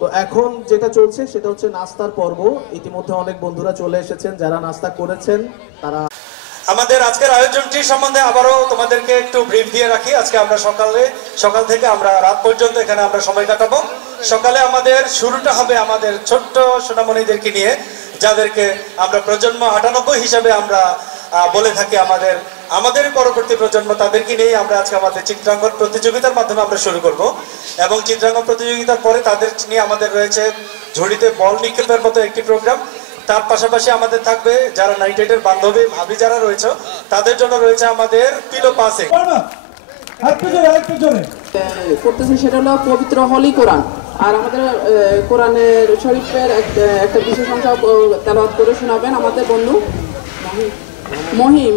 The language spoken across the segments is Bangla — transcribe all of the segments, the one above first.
তো এখন যেটা চলছে সেটা হচ্ছে নাস্তার পর্ব। ইতিমধ্যে অনেক বন্ধুরা চলে এসেছেন, যারা নাস্তা করেছেন তারা। আমাদের আজকের আয়োজনটি সম্বন্ধে আবারও তোমাদেরকে একটু ব্রিফ দিয়ে রাখি। আজকে আমরা সকাল থেকে আমরা রাত পর্যন্ত এখানে আমরা সময় কাটাবো। সকালে আমাদের শুরুটা হবে আমাদের ছোট্ট সোনামণিদেরকে নিয়ে, যাদেরকে আমরা প্রজন্ম 98 হিসাবে আমরা বলে থাকি। আমাদের পরবর্তী প্রজন্ম, তাদেরকে নিয়ে আমরা আজকে আমাদের চিত্রাঙ্কন প্রতিযোগিতার মাধ্যমে আমরা শুরু করব। এবং চিত্রাঙ্কন প্রতিযোগিতার পরে তাদের নিয়ে আমাদের রয়েছে ঝুড়িতে বল নিক্ষেপের মতো একটি প্রোগ্রাম। তার পাশাপাশি আমাদের থাকবে যারা নাইট রাইডের বান্ধবী ভাবি যারা রয়েছে, তাদের জন্য রয়েছে আমাদের পিলো পাসিং করতেছে, সেটা হলো পবিত্র হলি কোরআন। আর আমাদের কোরআনের শরীফের একটা বিশেষ অংশ তেলাওয়াত করে শোনাবেন আমাদের বন্ধু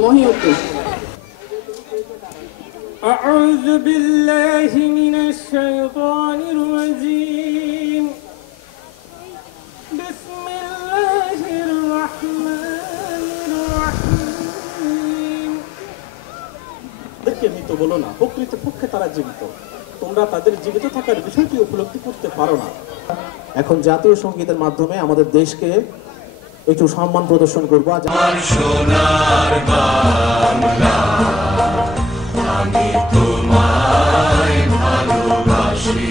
মহিউদ্দিন। আউযু বিল্লাহি মিনাশ শাইতানির রাজীম। বিসমিল্লাহির রাহমানির রাহিম। তাদেরকে মৃত বলো না, প্রকৃতপক্ষে তারা জীবিত। তোমরা তাদের জীবিত থাকার বিষয়টি উপলব্ধি করতে পারো না। এখন জাতীয় সঙ্গীতের মাধ্যমে আমাদের দেশকে একটু সম্মান প্রদর্শন করবো। সোনার বাংলা, আমি তোমায় ভালোবাসি।